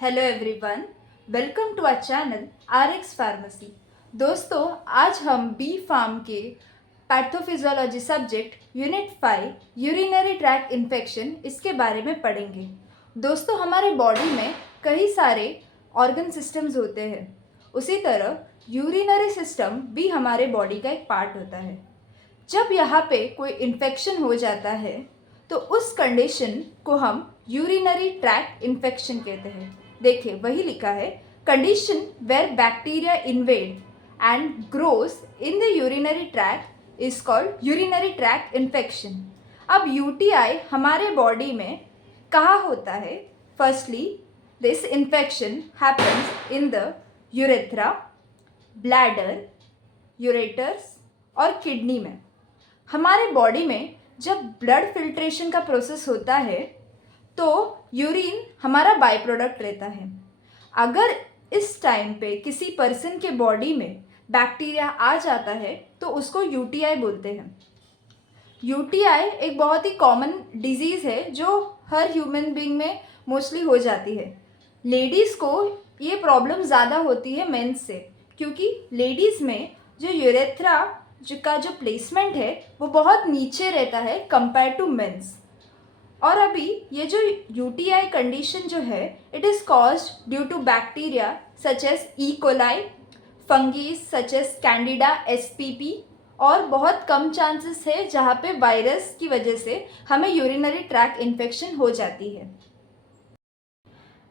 Hello everyone, welcome to our channel RX pharmacy. दोस्तों, आज हम बी फार्म के pathophysiology subject unit 5 urinary tract infection इसके बारे में पढ़ेंगे। दोस्तों, हमारे बॉडी में कई सारे ऑर्गन सिस्टम्स होते हैं। उसी तरह यूरिनरी सिस्टम भी हमारे बॉडी का एक पार्ट होता है। जब यहाँ पे कोई इन्फेक्शन हो जाता है तो उस कंडीशन को हम यूरिनरी ट्रैक्ट इन्फेक्शन कहते हैं। देखिए, वही लिखा है, condition where bacteria invade and grows in the urinary tract is called urinary tract infection. अब यूटीआई हमारे बॉडी में कहाँ होता है? Firstly, this infection happens in the urethra, bladder, ureters और किडनी में। हमारे बॉडी में जब ब्लड फिल्ट्रेशन का प्रोसेस होता है तो यूरिन हमारा बाय प्रोडक्ट रहता है। अगर इस टाइम पे किसी पर्सन के बॉडी में बैक्टीरिया आ जाता है तो उसको यूटीआई बोलते हैं। यूटीआई एक बहुत ही कॉमन डिजीज़ है जो हर ह्यूमन बीइंग में मोस्टली हो जाती है। लेडीज़ को ये प्रॉब्लम ज़्यादा होती है मेंस से, क्योंकि लेडीज़ में जो यूरेथ्रा का जो प्लेसमेंट है वो बहुत नीचे रहता है कंपेयर टू मेंस। और अभी ये जो यूटीआई कंडीशन जो है, it is caused due to bacteria such as E coli, fungi such as candida SPP, और बहुत कम चांसेस है जहाँ पे वायरस की वजह से हमें यूरिनरी ट्रैक्ट इन्फेक्शन हो जाती है।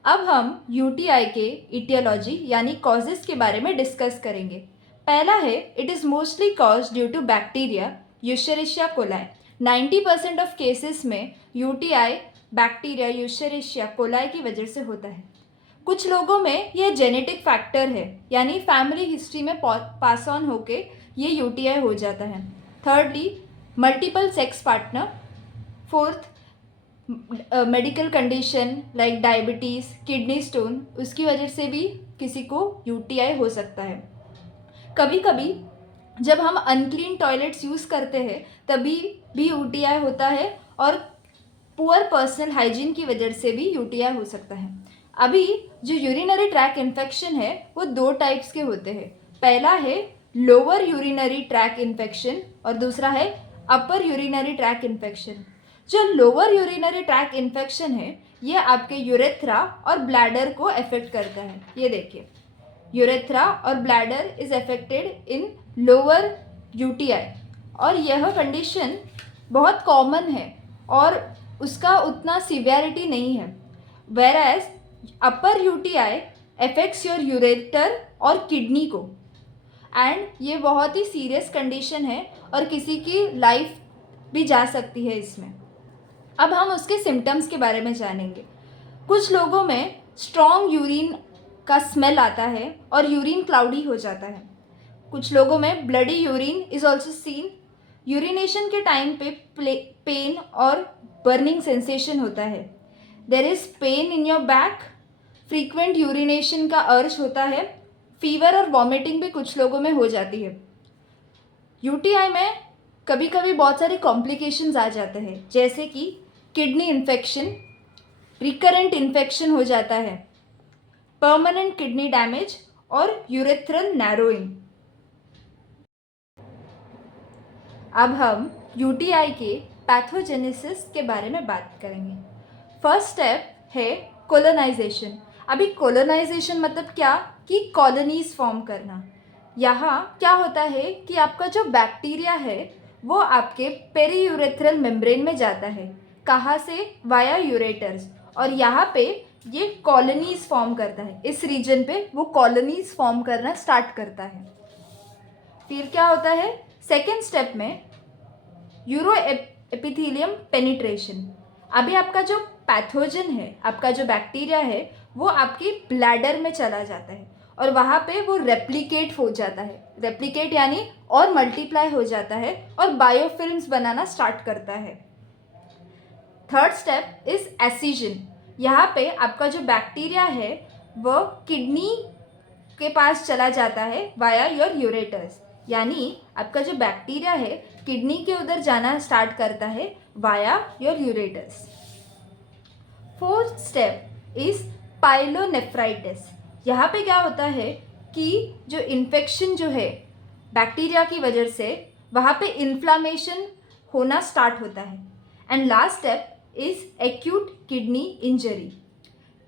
अब हम यूटीआई के इटियोलॉजी यानी कॉजेज़ के बारे में डिस्कस करेंगे। पहला है, it is mostly cause due to bacteria Escherichia coli. 90% of cases में यूटीआई बैक्टीरिया यूशेरिशिया कोलाई की वजह से होता है। कुछ लोगों में यह जेनेटिक फैक्टर है, यानी फैमिली हिस्ट्री में पास ऑन होके ये यूटीआई हो जाता है। Thirdly, multiple sex partner. Fourth, medical condition like diabetes, kidney stone, उसकी वजह से भी किसी को यूटीआई हो सकता है। कभी कभी जब हम अनक्लीन टॉयलेट्स यूज़ करते हैं तभी भी यूटीआई होता है, और पुअर पर्सनल हाइजीन की वजह से भी यूटीआई हो सकता है। अभी जो यूरिनरी ट्रैक्ट इन्फेक्शन है वो दो टाइप्स के होते हैं। पहला है लोअर यूरिनरी ट्रैक्ट इन्फेक्शन और दूसरा है अपर यूरिनरी ट्रैक्ट इन्फेक्शन। जो लोअर यूरिनरी ट्रैक्ट इन्फेक्शन है ये आपके यूरेथ्रा और ब्लैडर को अफेक्ट करता है। ये देखिए, यूरेथ्रा और bladder is affected in lower UTI, और यह कंडीशन बहुत कॉमन है और उसका उतना सिवियरिटी नहीं है। Where as upper UTI affects your ureter और किडनी को, एंड ये बहुत ही सीरियस कंडीशन है और किसी की लाइफ भी जा सकती है इसमें। अब हम उसके सिम्टम्स के बारे में जानेंगे। कुछ लोगों में स्ट्रॉन्ग यूरिन का स्मेल आता है और यूरिन क्लाउडी हो जाता है। कुछ लोगों में bloody urine is also seen. Urination के टाइम पे पेन और बर्निंग सेंसेशन होता है। There is pain in your back, frequent urination का अर्ज होता है। फीवर और वॉमिटिंग भी कुछ लोगों में हो जाती है। यूटीआई में कभी कभी बहुत सारे कॉम्प्लिकेशंस आ जाते हैं, जैसे कि किडनी इन्फेक्शन, रिकरेंट इन्फेक्शन हो जाता है, परमानेंट किडनी डैमेज और यूरेथ्रल नैरोइंग। अब हम यूटीआई के पैथोजेनेसिस के बारे में बात करेंगे। फर्स्ट स्टेप है कोलोनाइजेशन। अभी कोलोनाइजेशन मतलब क्या कि कॉलोनीज फॉर्म करना। यहाँ क्या होता है कि आपका जो बैक्टीरिया है वो आपके पेरीयूरेथ्रल मेम्ब्रेन में जाता है। कहाँ से? वाया यूरेटर्स, और यहाँ पे ये कॉलोनीज फॉर्म करता है। इस रीजन पे वो कॉलोनीज फॉर्म करना स्टार्ट करता है। फिर क्या होता है? सेकेंड स्टेप में यूरो एपिथेलियम पेनिट्रेशन। अभी आपका जो पैथोजन है, आपका जो बैक्टीरिया है, वो आपकी ब्लैडर में चला जाता है और वहाँ पे वो रेप्लिकेट हो जाता है। रेप्लिकेट यानी और मल्टीप्लाई हो जाता है और बायोफिल्म्स बनाना स्टार्ट करता है। Third step is excision. यहाँ पे आपका जो बैक्टीरिया है वो किडनी के पास चला जाता है वाया योर यूरेटर्स, यानी आपका जो बैक्टीरिया है किडनी के उधर जाना स्टार्ट करता है via your ureters. Fourth step is pyelonephritis. यहाँ पे क्या होता है कि जो इन्फेक्शन जो है बैक्टीरिया की वजह से वहाँ पे इन्फ्लामेशन होना स्टार्ट होता है। And last step is acute kidney injury.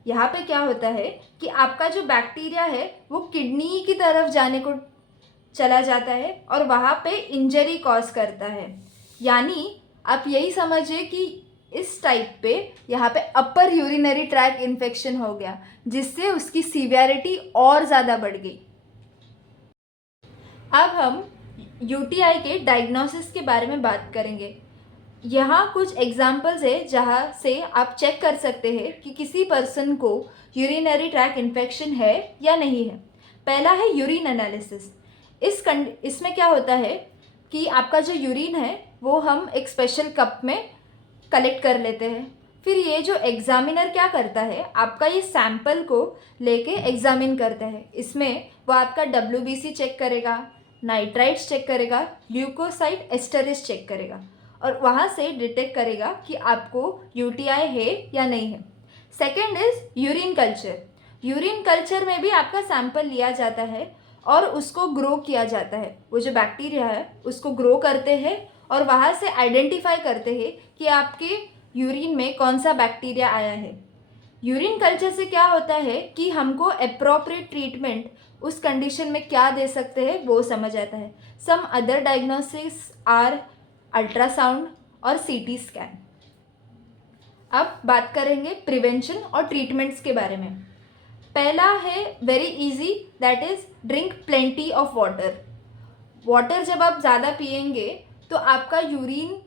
यहाँ पे क्या होता है कि आपका जो बैक्टीरिया है वो किडनी की तरफ जाने को चला जाता है और वहाँ पे इंजरी कॉज करता है। यानी आप यही समझिए कि इस टाइप पे यहाँ पे अपर यूरिनरी ट्रैक इन्फेक्शन हो गया, जिससे उसकी सीवियरिटी और ज़्यादा बढ़ गई। अब हम यूटीआई के डायग्नोसिस के बारे में बात करेंगे। यहाँ कुछ एग्जाम्पल्स है जहाँ से आप चेक कर सकते हैं कि किसी पर्सन को यूरिनरी ट्रैक इन्फेक्शन है या नहीं है। पहला है यूरिन एनालिसिस। इसमें क्या होता है कि आपका जो यूरिन है वो हम एक स्पेशल कप में कलेक्ट कर लेते हैं। फिर ये जो एग्जामिनर क्या करता है, आपका ये सैंपल को लेके एग्जामिन करता है। इसमें वो आपका WBC चेक करेगा, नाइट्राइट्स चेक करेगा, ल्यूकोसाइड एस्टरेस चेक करेगा और वहाँ से डिटेक्ट करेगा कि आपको यूटीआई है या नहीं है। Second is urine culture. Urine culture में भी आपका सैंपल लिया जाता है और उसको ग्रो किया जाता है। वो जो बैक्टीरिया है उसको ग्रो करते हैं और वहाँ से आइडेंटिफाई करते हैं कि आपके यूरिन में कौन सा बैक्टीरिया आया है। यूरिन कल्चर से क्या होता है कि हमको अप्रोप्रिएट ट्रीटमेंट उस कंडीशन में क्या दे सकते हैं वो समझ आता है। Some other diagnosis are ultrasound और CT स्कैन। अब बात करेंगे प्रिवेंशन और ट्रीटमेंट्स के बारे में। पहला है very easy, that is drink plenty of water. Water जब आप ज़्यादा पिएंगे तो आपका यूरिन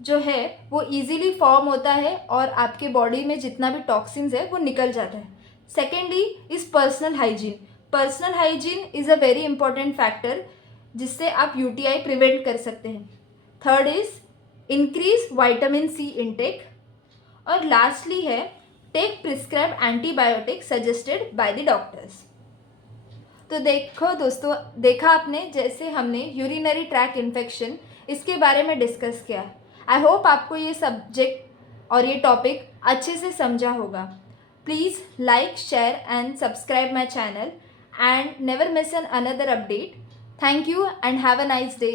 जो है वो इजीली फॉर्म होता है और आपके बॉडी में जितना भी टॉक्सिन्स है वो निकल जाता है। Secondly is personal hygiene. Personal hygiene is a very important factor जिससे आप यूटीआई प्रिवेंट कर सकते हैं। Third is increase vitamin C intake और लास्टली है take prescribe antibiotic suggested by the doctors. तो देखो दोस्तों, देखा आपने जैसे हमने यूरिनरी ट्रैक इन्फेक्शन इसके बारे में डिस्कस किया। आई होप आपको ये सब्जेक्ट और ये टॉपिक अच्छे से समझा होगा। Please like, share and subscribe my channel and never miss an another update. Thank you and have a nice day.